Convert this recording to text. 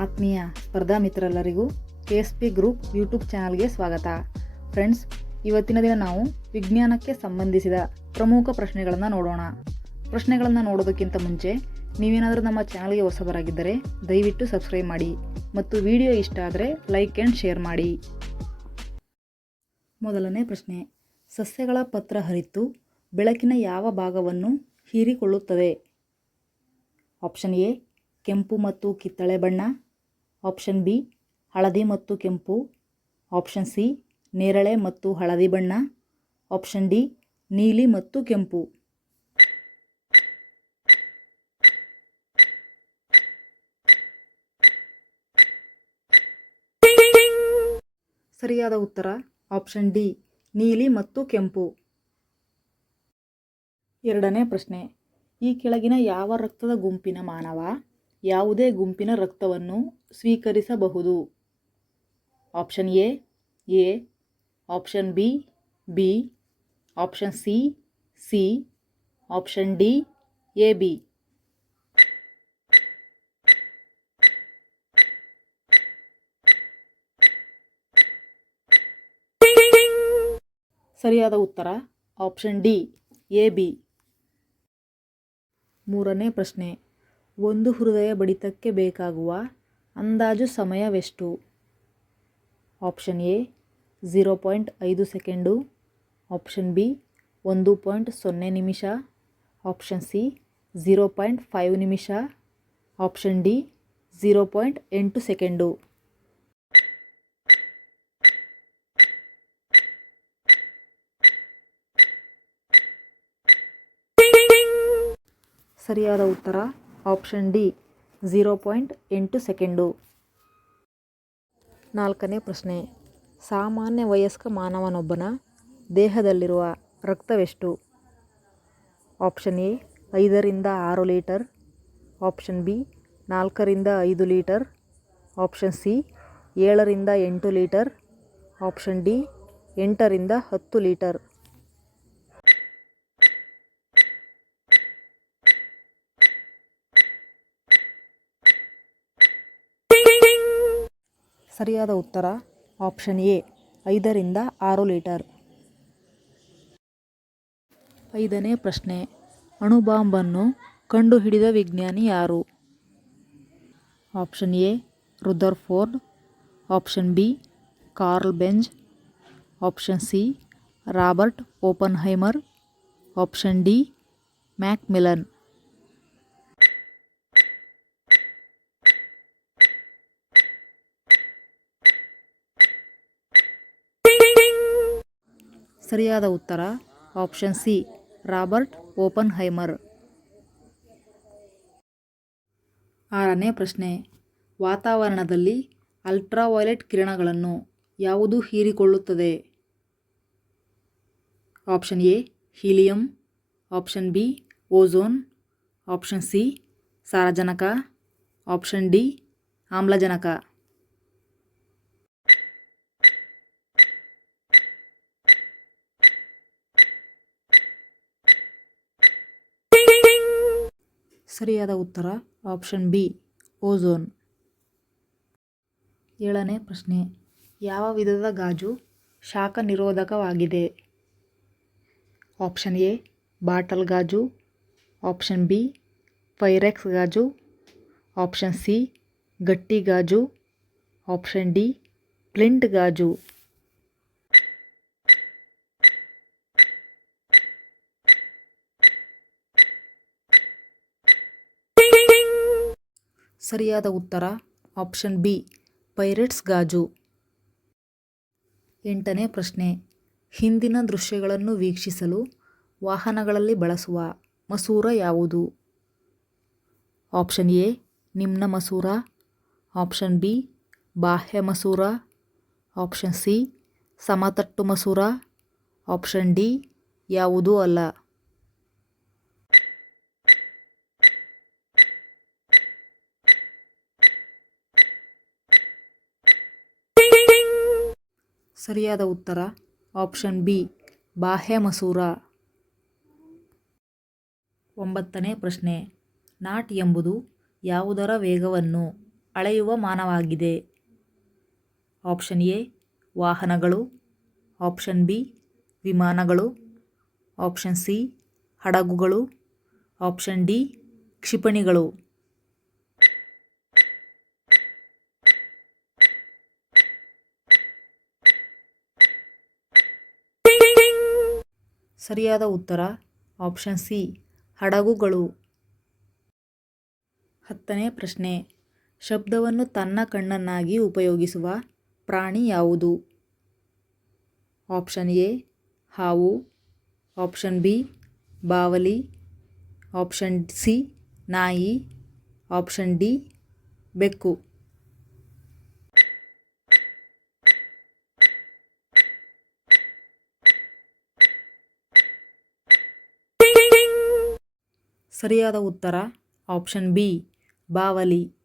ಆತ್ಮೀಯ ಸ್ಪರ್ಧಾ ಮಿತ್ರರೆಲ್ಲರಿಗೂ K S P group YouTube ಚಾನಲ್ಗೆ ಸ್ವಾಗತ. ಫ್ರೆಂಡ್ಸ್, ಇವತ್ತಿನ ದಿನ ನಾವು ವಿಜ್ಞಾನಕ್ಕೆ ಸಂಬಂಧಿಸಿದ ಪ್ರಮುಖ ಪ್ರಶ್ನೆಗಳನ್ನು ನೋಡೋಣ. ಪ್ರಶ್ನೆಗಳನ್ನು ನೋಡೋದಕ್ಕಿಂತ ಮುಂಚೆ ನೀವೇನಾದರೂ ನಮ್ಮ ಚಾನಲ್ಗೆ ಹೊಸಬರಾಗಿದ್ದರೆ ದಯವಿಟ್ಟು ಸಬ್ಸ್ಕ್ರೈಬ್ ಮಾಡಿ ಮತ್ತು ವಿಡಿಯೋ ಇಷ್ಟ ಆದರೆ ಲೈಕ್ ಆ್ಯಂಡ್ ಶೇರ್ ಮಾಡಿ. ಮೊದಲನೇ ಪ್ರಶ್ನೆ, ಸಸ್ಯಗಳ ಪತ್ರ ಹರಿತು ಬೆಳಕಿನ ಯಾವ ಭಾಗವನ್ನು ಹೀರಿಕೊಳ್ಳುತ್ತದೆ? ಆಪ್ಷನ್ ಎ, ಕೆಂಪು ಮತ್ತು ಕಿತ್ತಳೆ ಬಣ್ಣ. ಆಪ್ಷನ್ ಬಿ, ಹಳದಿ ಮತ್ತು ಕೆಂಪು. ಆಪ್ಷನ್ ಸಿ, ನೇರಳೆ ಮತ್ತು ಹಳದಿ ಬಣ್ಣ. ಆಪ್ಷನ್ ಡಿ, ನೀಲಿ ಮತ್ತು ಕೆಂಪು. ಸರಿಯಾದ ಉತ್ತರ, ಆಪ್ಷನ್ ಡಿ, ನೀಲಿ ಮತ್ತು ಕೆಂಪು. ಎರಡನೇ ಪ್ರಶ್ನೆ, ಈ ಕೆಳಗಿನ ಯಾವ ರಕ್ತದ ಗುಂಪಿನ ಮಾನವ? ಯಾವುದೇ ಗುಂಪಿನ ರಕ್ತವನ್ನು ಸ್ವೀಕರಿಸಬಹುದು. Option A A, option B B, option C C, option D, A, B. ಸರಿಯಾದ ಉತ್ತರ, ಆಪ್ಷನ್ ಡಿ, ಎ, ಬಿ. ಮೂರನೇ ಪ್ರಶ್ನೆ. ಒಂದು ಹೃದಯ ಬಡಿತಕ್ಕೆ ಬೇಕಾಗುವ ಅಂದಾಜು ಸಮಯವೆಷ್ಟು? ಆಪ್ಷನ್ ಎ, ಝೀರೋ ಪಾಯಿಂಟ್ ಐದು ಸೆಕೆಂಡು. ಆಪ್ಷನ್ ಬಿ, ಒಂದು ಪಾಯಿಂಟ್ ಸೊನ್ನೆ ನಿಮಿಷ. Option C, zero point five ನಿಮಿಷ. ಆಪ್ಷನ್ ಡಿ, ಝೀರೋ ಪಾಯಿಂಟ್ ಎಂಟು ಸೆಕೆಂಡು. ಸರಿಯಾದ ಉತ್ತರ? ಆಪ್ಷನ್ ಡಿ ಝೀರೋ ಪಾಯಿಂಟ್ ಎಂಟು ಸೆಕೆಂಡು. ನಾಲ್ಕನೇ ಪ್ರಶ್ನೆ, ಸಾಮಾನ್ಯ ವಯಸ್ಕ ಮಾನವನೊಬ್ಬನ ದೇಹದಲ್ಲಿರುವ ರಕ್ತವೆಷ್ಟು? ಆಪ್ಷನ್ ಎ ಐದರಿಂದ ಆರು ಲೀಟರ್. ಆಪ್ಷನ್ ಬಿ ನಾಲ್ಕರಿಂದ ಐದು ಲೀಟರ್. ಆಪ್ಷನ್ ಸಿ ಏಳರಿಂದ ಎಂಟು ಲೀಟರ್. ಆಪ್ಷನ್ ಡಿ ಎಂಟರಿಂದ ಹತ್ತು ಲೀಟರ್. ಸರಿಯಾದ ಉತ್ತರ ಆಪ್ಷನ್ ಎ ಐದರಿಂದ ಆರು ಲೀಟರ್ ಐದನೇ ಪ್ರಶ್ನೆ, ಅಣುಬಾಂಬನ್ನು ಕಂಡುಹಿಡಿದ ವಿಜ್ಞಾನಿ ಯಾರು? Option A Rutherford option B Karl Benz option C Robert Oppenheimer option D Macmillan ಸರಿಯಾದ ಉತ್ತರ, option C, Robert Oppenheimer ಆರನೇ ಪ್ರಶ್ನೆ, ವಾತಾವರಣದಲ್ಲಿ ಅಲ್ಟ್ರಾವಯೊಲೆಟ್ ಕಿರಣಗಳನ್ನು ಯಾವುದು ಹೀರಿಕೊಳ್ಳುತ್ತದೆ? Option A, helium, option B ozone option C, ಸಾರಜನಕ, ಆಪ್ಷನ್ ಡಿ, ಆಮ್ಲಜನಕ. ಸರಿಯಾದ ಉತ್ತರ, ಆಪ್ಷನ್ ಬಿ, ಓಝೋನ್. ಏಳನೇ ಪ್ರಶ್ನೆ. ಯಾವ ವಿಧದ ಗಾಜು ಶಾಖ ನಿರೋಧಕವಾಗಿದೆ ಆಪ್ಷನ್ ಎ, ಬಾಟಲ್ ಗಾಜು. ಆಪ್ಷನ್ ಬಿ ಫೈರೆಕ್ಸ್ ಗಾಜು. ಆಪ್ಷನ್ ಸಿ, ಗಟ್ಟಿ ಗಾಜು. ಆಪ್ಷನ್ ಡಿ ಪ್ಲಿಂಟ್ ಗಾಜು. ಸರಿಯಾದ ಉತ್ತರ, ಆಪ್ಷನ್ ಬಿ, ಪೈರೆಟ್ಸ್ ಗಾಜು. ಎಂಟನೇ ಪ್ರಶ್ನೆ, ಹಿಂದಿನ ದೃಶ್ಯಗಳನ್ನು ವೀಕ್ಷಿಸಲು ವಾಹನಗಳಲ್ಲಿ ಬಳಸುವ ಮಸೂರ ಯಾವುದು? ಆಪ್ಷನ್ ಎ, ನಿಮ್ನ ಮಸೂರ. ಆಪ್ಷನ್ ಬಿ, ಬಾಹ್ಯ ಮಸೂರ. ಆಪ್ಷನ್ ಸಿ, ಸಮತಟ್ಟು ಮಸೂರ. ಆಪ್ಷನ್ ಡಿ, ಯಾವುದೂ ಅಲ್ಲ. ಸರಿಯಾದ ಉತ್ತರ, ಆಪ್ಷನ್ ಬಿ, ಬಾಹ್ಯ ಮಸೂರ. ಒಂಬತ್ತನೇ ಪ್ರಶ್ನೆ, ನಾಟ್ ಎಂಬುದು ಯಾವುದರ ವೇಗವನ್ನು ಅಳೆಯುವ ಮಾನವಾಗಿದೆ? ಆಪ್ಷನ್ ಎ, ವಾಹನಗಳು. ಆಪ್ಷನ್ ಬಿ, ವಿಮಾನಗಳು. ಆಪ್ಷನ್ ಸಿ, ಹಡಗುಗಳು. ಆಪ್ಷನ್ ಡಿ, ಕ್ಷಿಪಣಿಗಳು. ಸರಿಯಾದ ಉತ್ತರ, ಆಪ್ಷನ್ ಸಿ, ಹಡಗುಗಳು. ಹತ್ತನೇ ಪ್ರಶ್ನೆ, ಶಬ್ದವನ್ನು ತನ್ನ ಕಣ್ಣನ್ನಾಗಿ ಉಪಯೋಗಿಸುವ ಪ್ರಾಣಿ ಯಾವುದು? ಆಪ್ಷನ್ ಎ, ಹಾವು. ಆಪ್ಷನ್ ಬಿ, ಬಾವಲಿ. ಆಪ್ಷನ್ ಸಿ, ನಾಯಿ. ಆಪ್ಷನ್ ಡಿ, ಬೆಕ್ಕು. ಸರಿಯಾದ ಉತ್ತರ ಆಪ್ಷನ್ ಬಿ ಬಾವಲಿ.